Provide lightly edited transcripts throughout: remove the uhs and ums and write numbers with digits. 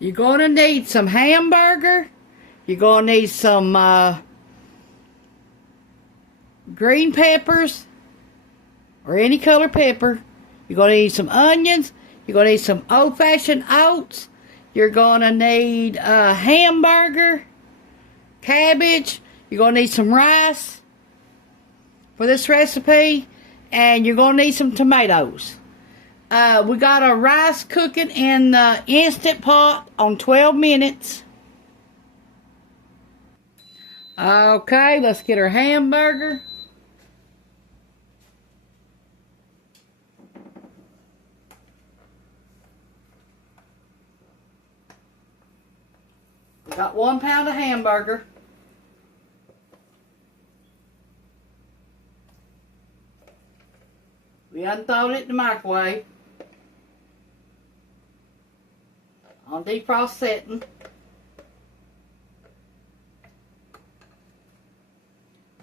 You're going to need some hamburger. You're going to need some green peppers or any color pepper. You're going to need some onions. You're going to need some old-fashioned oats. You're going to need a hamburger, cabbage. You're going to need some rice for this recipe. And you're going to need some tomatoes. We got our rice cooking in the Instant Pot on 12 minutes. Okay, let's get our hamburger. We got 1 pound of hamburger. We unthawed it in the microwave. On defrost setting.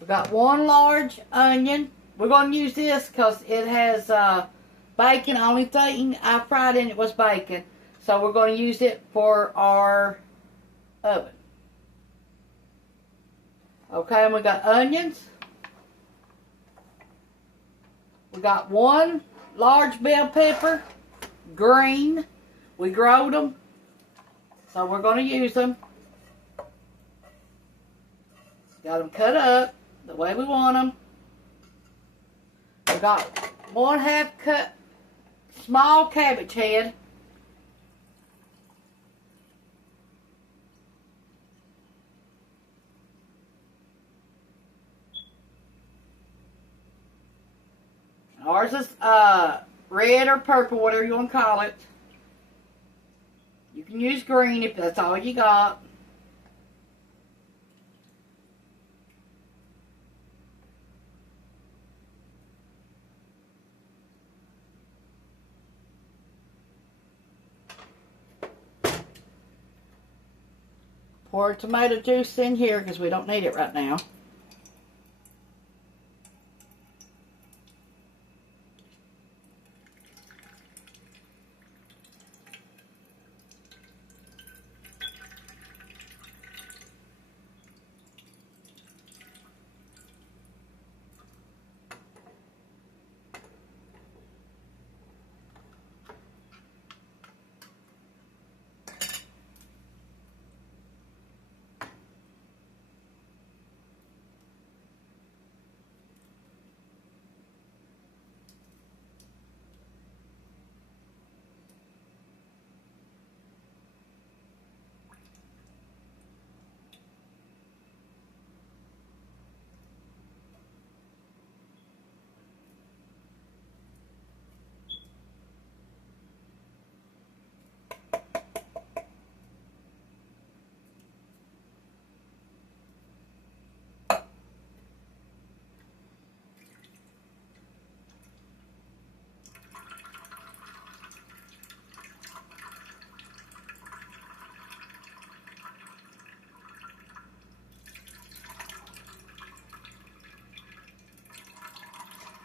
We got 1 large onion. We're going to use this because it has bacon. Only thing I fried in it was bacon. So we're going to use it for our oven. Okay, and we got onions. We got 1 large bell pepper, green. We growed them, so we're going to use them. Got them cut up the way we want them. We got 1/2 cup small cabbage head. Ours is red or purple, whatever you want to call it. You can use green if that's all you got. Pour tomato juice in here because we don't need it right now.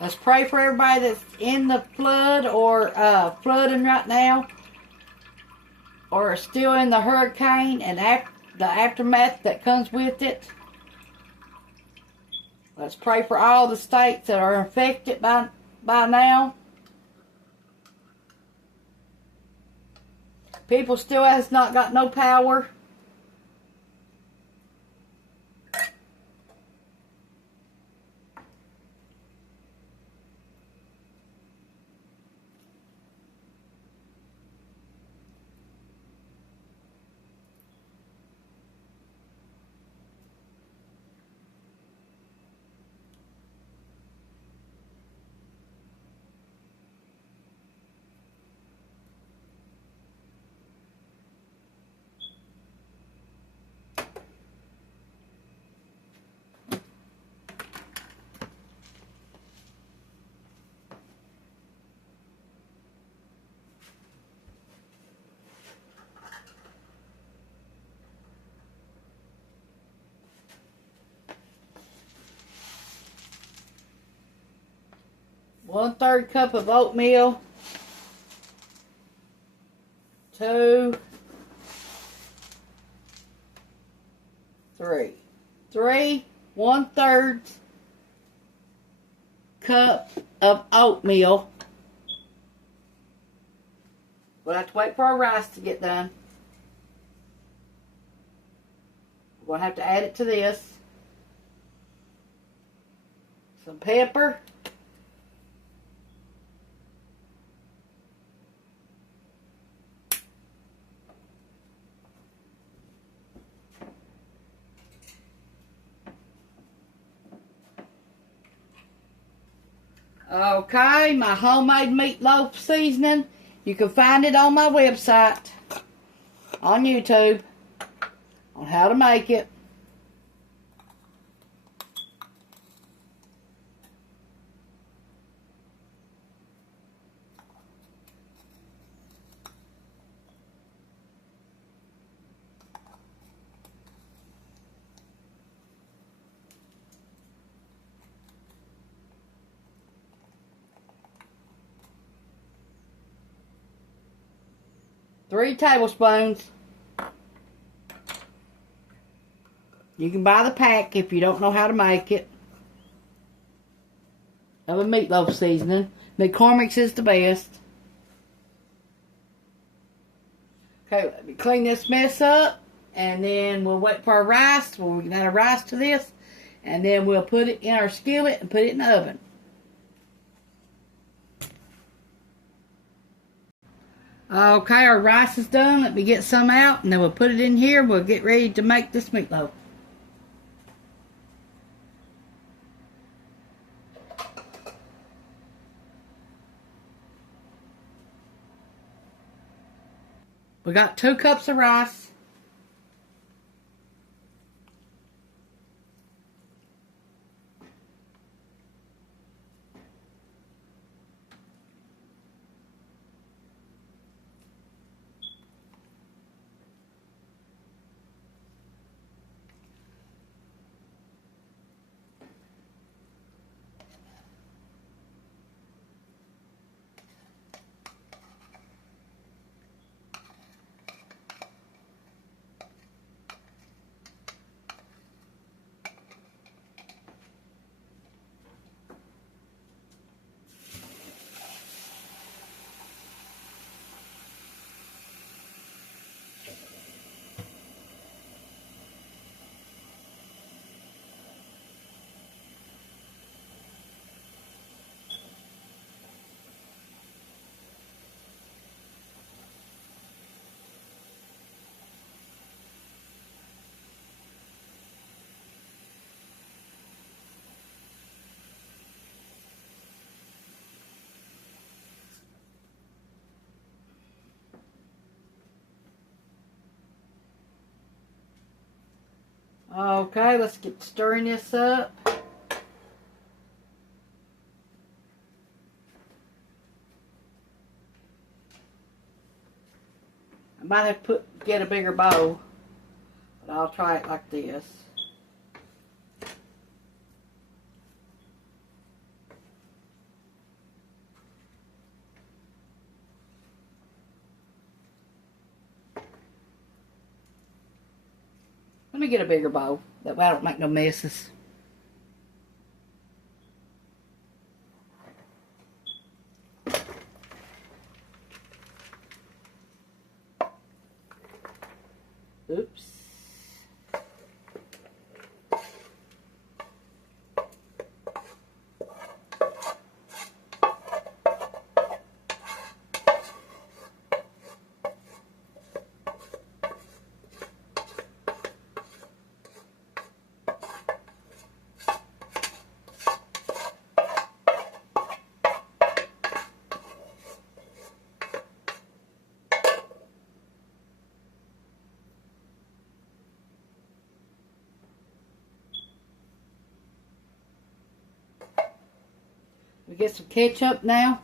Let's pray for everybody that's in the flood or flooding right now, or still in the hurricane and the aftermath that comes with it. Let's pray for all the states that are affected by now. People still has not got no power. One-third cup of oatmeal. 2 3. 3 1/3 cup of oatmeal. We'll have to wait for our rice to get done. We're going to have to add it to this. Some pepper. Okay, my homemade meatloaf seasoning. You can find it on my website, on YouTube, on how to make it. Three tablespoons. You can buy the pack if you don't know how to make it. Of a meatloaf seasoning. McCormick's is the best. Okay, let me clean this mess up. And then we'll wait for our rice. We can add our rice to this. And then we'll put it in our skillet and put it in the oven. Okay, our rice is done. Let me get some out, and then we'll put it in here. We'll get ready to make this meatloaf. We got 2 cups of rice. Okay, let's get stirring this up. I might have to get a bigger bowl, but I'll try it like this. Let me get a bigger bowl. That way I don't make no messes. Oops. We get some ketchup now.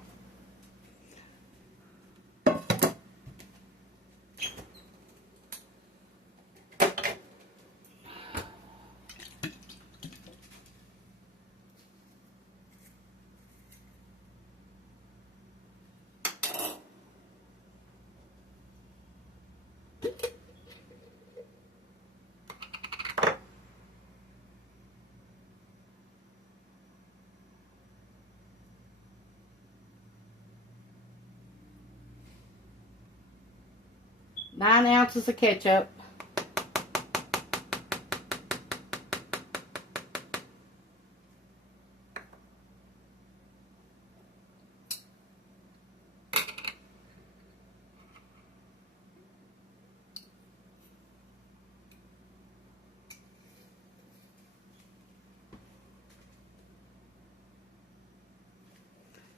9 ounces of ketchup.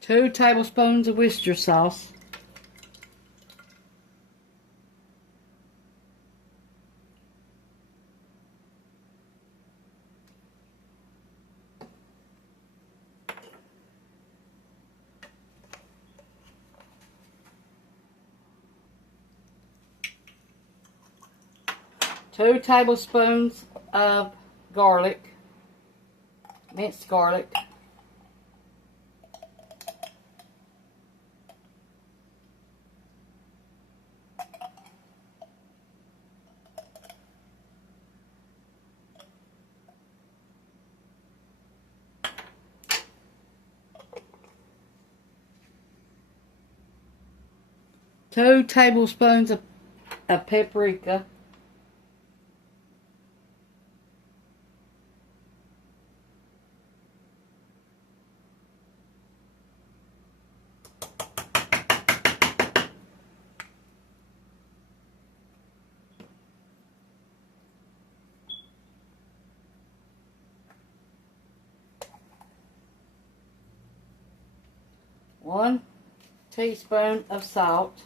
Two tablespoons of Worcester sauce. Two tablespoons of garlic, minced garlic. Two tablespoons of paprika. One teaspoon of salt.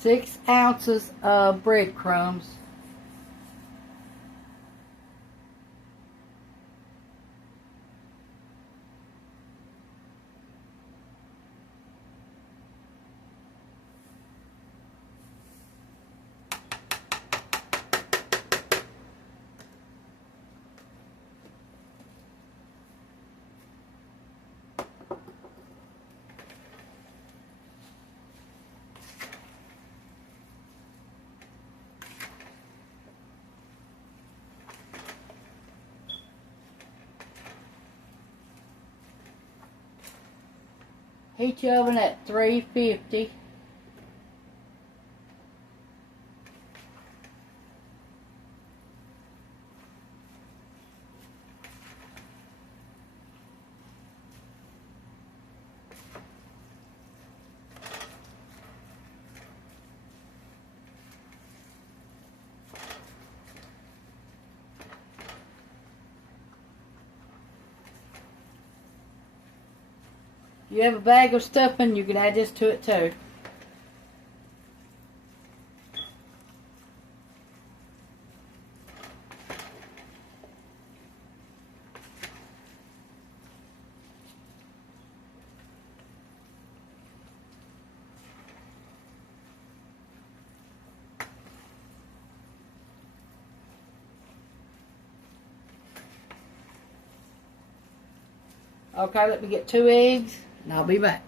Six ounces of breadcrumbs. Heat your oven at 350. You have a bag of stuffing, you can add this to it too. Okay, let me get 2 eggs and I'll be back.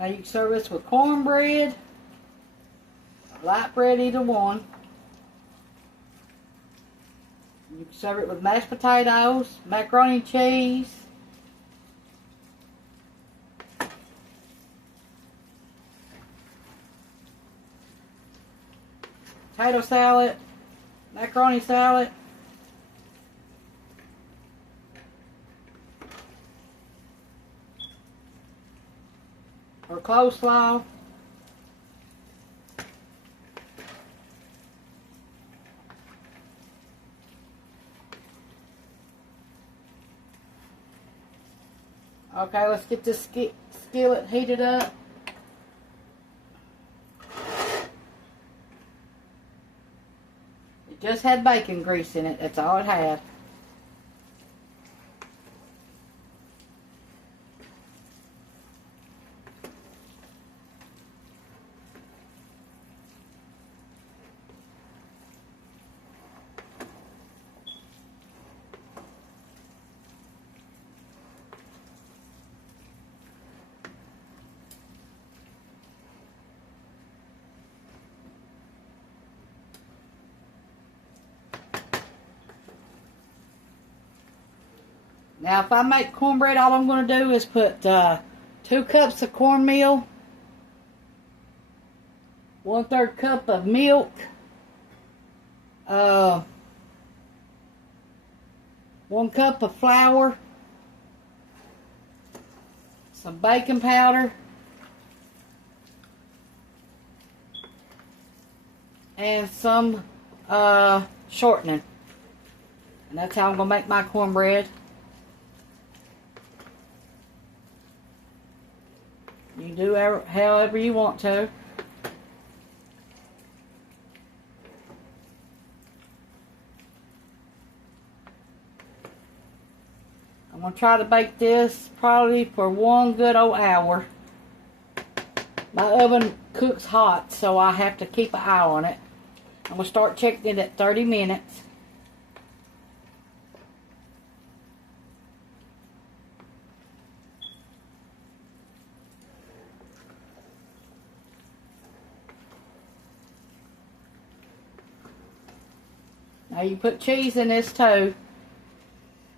Now you can serve this with cornbread, light bread, either one. You can serve it with mashed potatoes, macaroni and cheese, potato salad, macaroni salad, or coleslaw. Okay, let's get this skillet heated up. It just had bacon grease in it. That's all it had. Now, if I make cornbread, all I'm going to do is put 2 cups of cornmeal, 1/3 cup of milk, 1 cup of flour, some baking powder, and some shortening. And that's how I'm going to make my cornbread. You can do however you want to. I'm going to try to bake this probably for 1 good old hour. My oven cooks hot, so I have to keep an eye on it. I'm going to start checking it at 30 minutes. Now you put cheese in this too.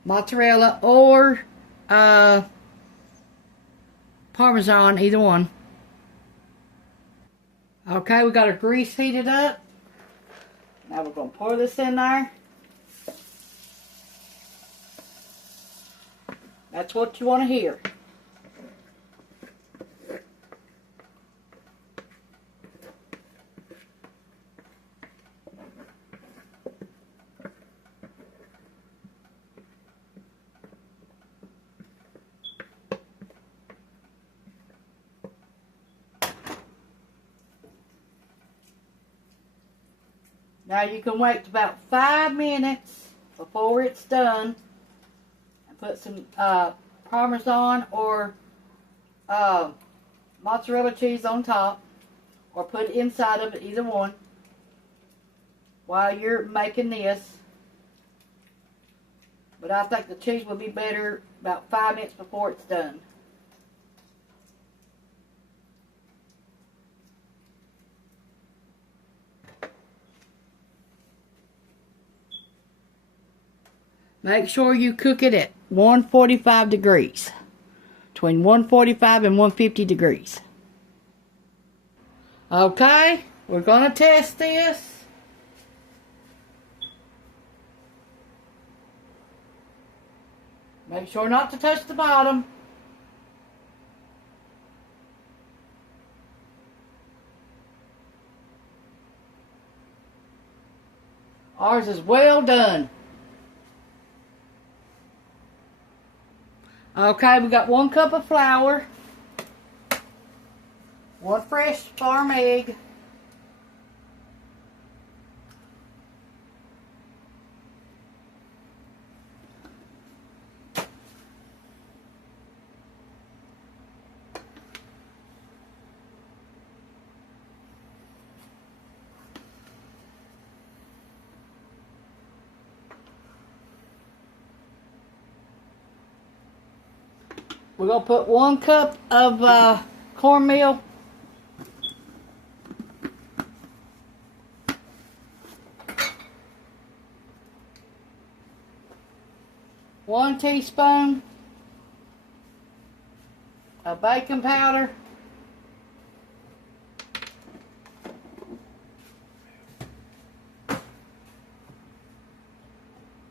Mozzarella or Parmesan, either one. Okay, we got our grease heated up. Now we're going to pour this in there. That's what you want to hear. Now you can wait about 5 minutes before it's done and put some Parmesan or mozzarella cheese on top, or put it inside of it, either one, while you're making this. But I think the cheese will be better about 5 minutes before it's done. Make sure you cook it at 145 degrees. Between 145 and 150 degrees. Okay, we're going to test this. Make sure not to touch the bottom. Ours is well done. Okay, we got 1 cup of flour, 1 fresh farm egg, we're going to put 1 cup of cornmeal. One teaspoon of baking powder.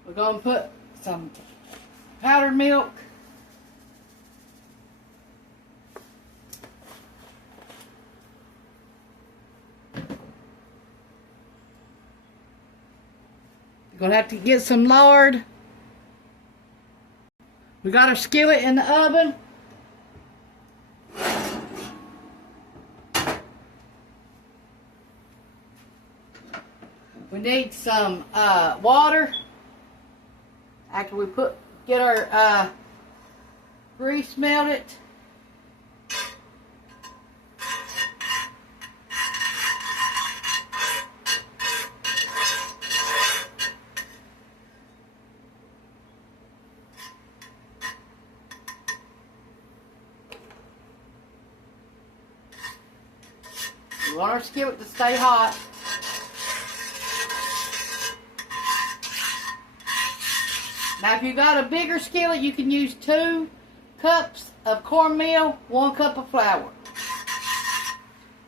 We're going to put some powdered milk. You're going to have to get some lard. We got our skillet in the oven. We need some water. After we get our grease melted. We want our skillet to stay hot. Now, if you got a bigger skillet, you can use 2 cups of cornmeal, 1 cup of flour,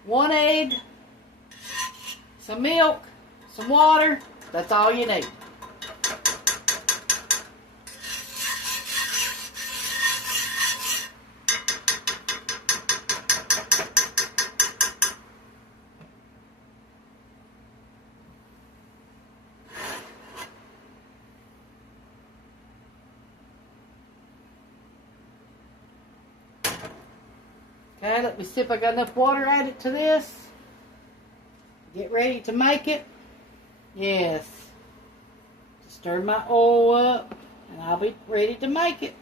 1 egg, some milk, some water. That's all you need. Okay, let me see if I got enough water added to this. Get ready to make it. Yes. Just stir my oil up and I'll be ready to make it.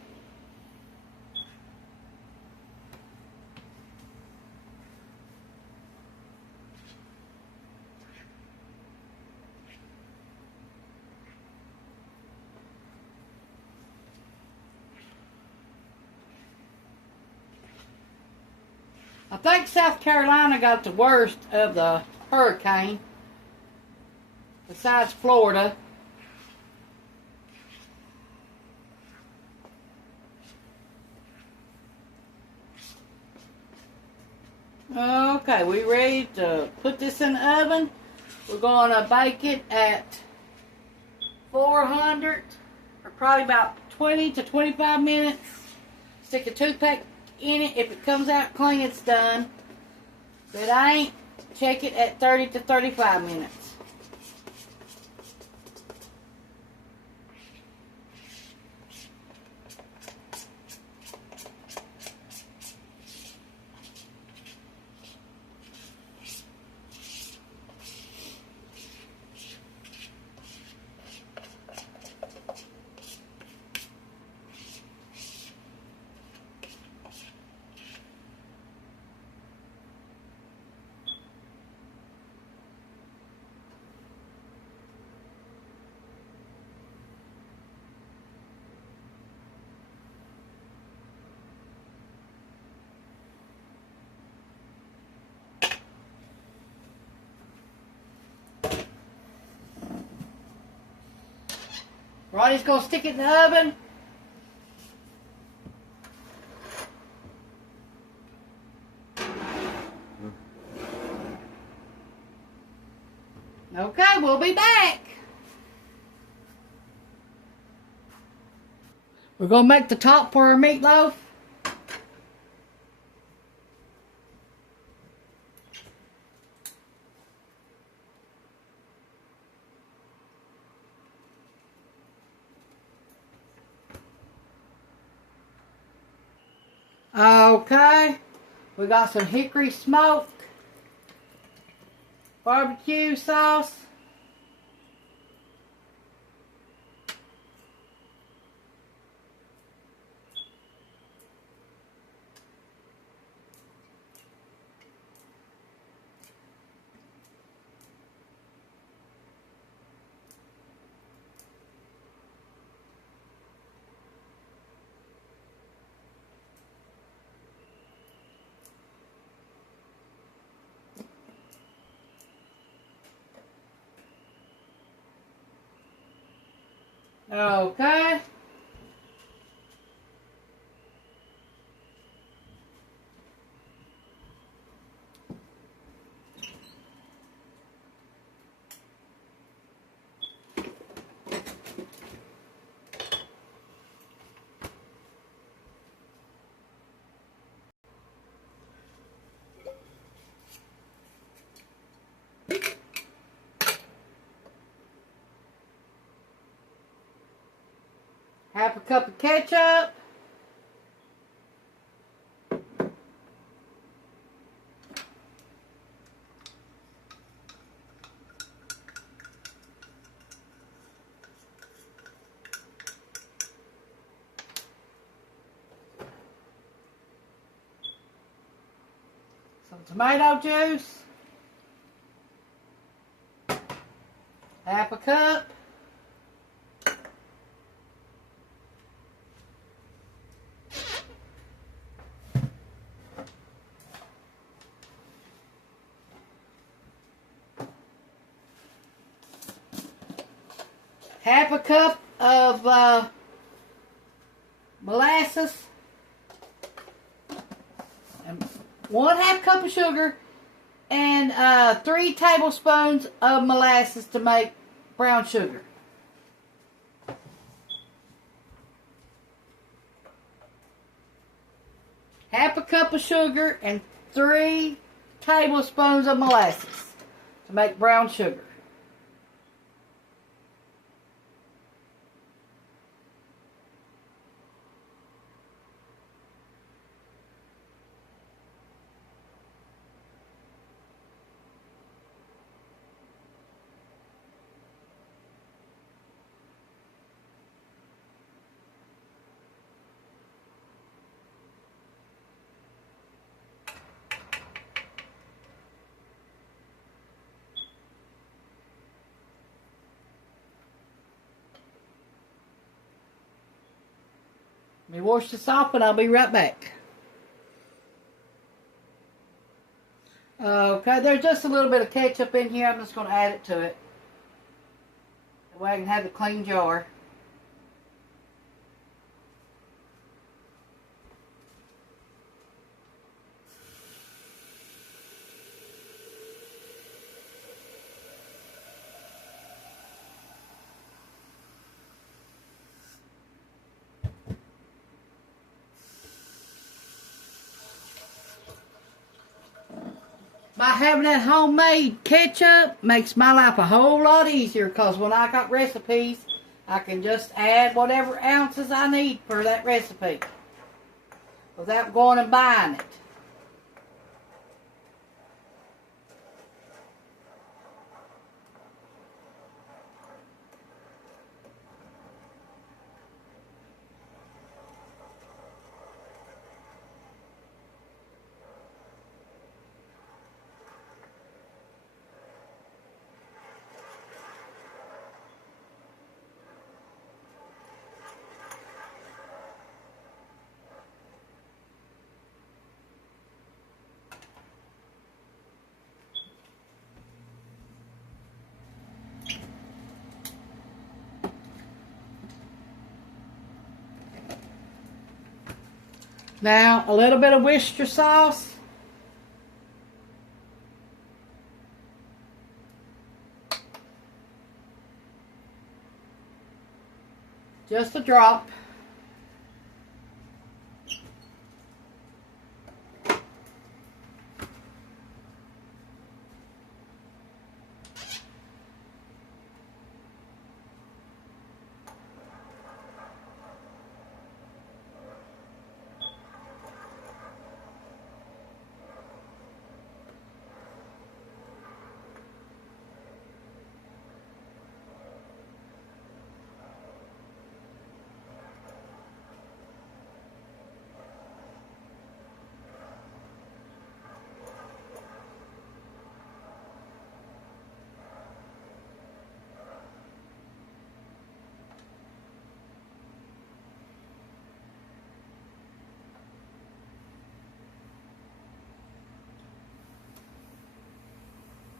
I think South Carolina got the worst of the hurricane, besides Florida. Okay, we ready to put this in the oven. We're going to bake it at 400 for probably about 20 to 25 minutes. Stick a toothpick in it. If it comes out clean, it's done. If it ain't, check it at 30 to 35 minutes. Ronnie's going to stick it in the oven. Okay, we'll be back. We're going to make the top for our meatloaf. Okay, we got some hickory smoke, barbecue sauce, Okay. Half a cup of ketchup. Some tomato juice. Half a cup. Half a cup of molasses. And 1/2 cup of sugar. And 3 tablespoons of molasses to make brown sugar. Half a cup of sugar and 3 tablespoons of molasses to make brown sugar. Let me wash this off and I'll be right back. Okay, there's just a little bit of ketchup in here. I'm just going to add it to it. That way I can have a clean jar. By having that homemade ketchup makes my life a whole lot easier, because when I got recipes, I can just add whatever ounces I need for that recipe without going and buying it. Now, a little bit of Worcester sauce. Just a drop.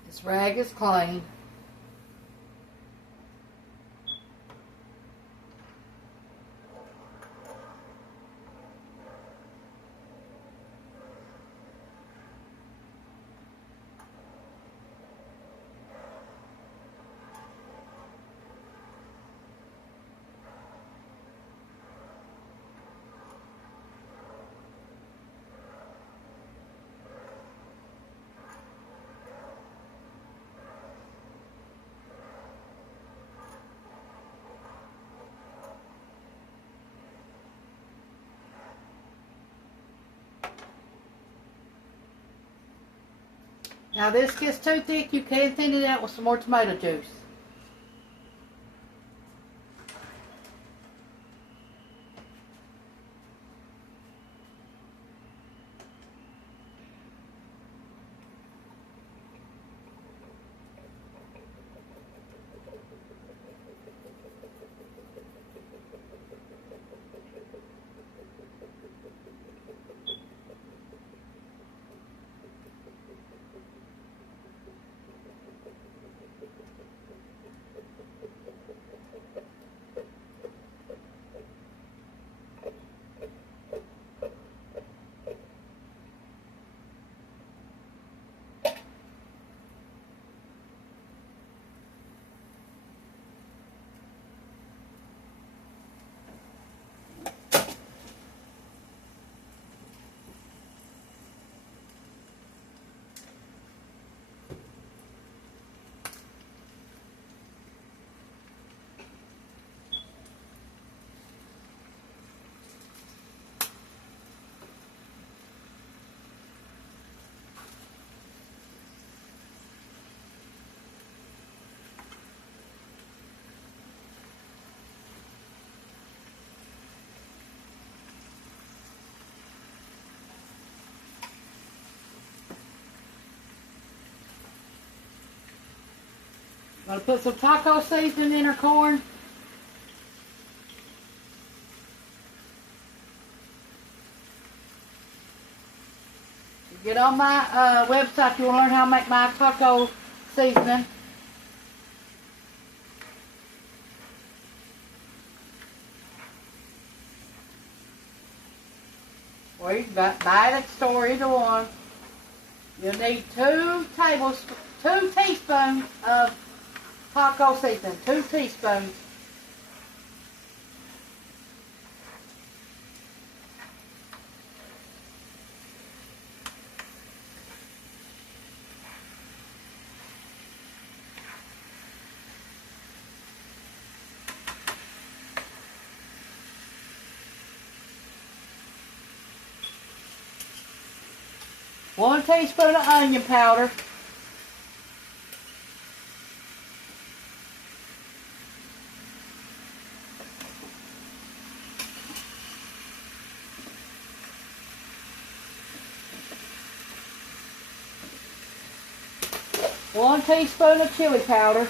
This rag is clean. Now this gets too thick, you can thin it out with some more tomato juice. Gonna put some taco seasoning in our corn. Get on my website if you want to learn how to make my taco seasoning. Or you can buy it at the store, either one. You'll need 2 teaspoons of taco seasoning. 2 teaspoons. One teaspoon of onion powder. One teaspoon of chili powder.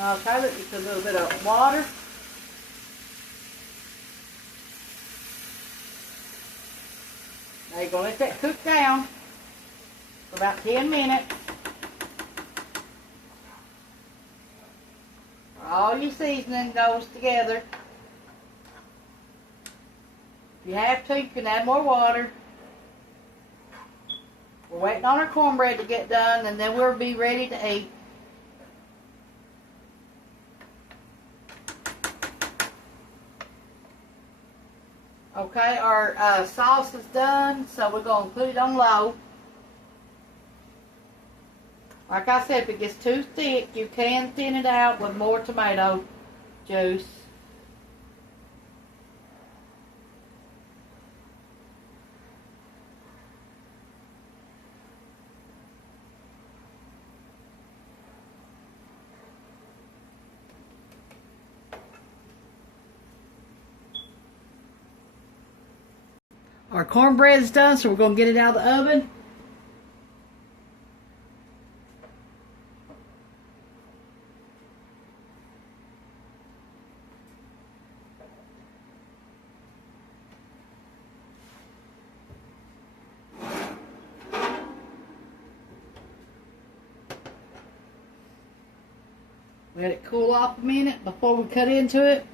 Okay, let's get a little bit of water. Now you're going to let that cook down for about 10 minutes. All your seasoning goes together. If you have to, you can add more water. We're waiting on our cornbread to get done, and then we'll be ready to eat. Okay, our sauce is done, so we're going to put it on low. Like I said, if it gets too thick, you can thin it out with more tomato juice. Our cornbread is done, so we're going to get it out of the oven. Let it cool off a minute before we cut into it.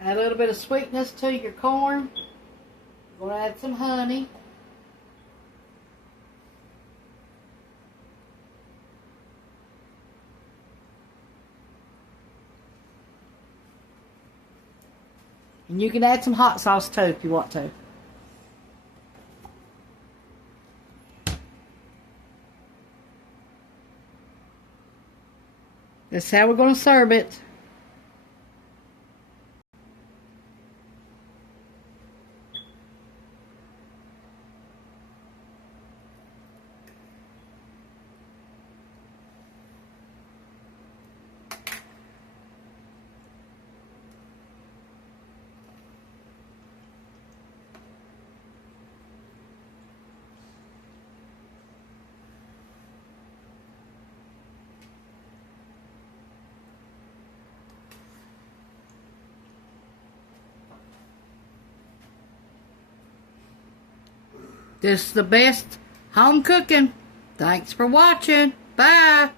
Add a little bit of sweetness to your corn. We're going to add some honey. And you can add some hot sauce too if you want to. That's how we're going to serve it. This is the best home cooking. Thanks for watching. Bye.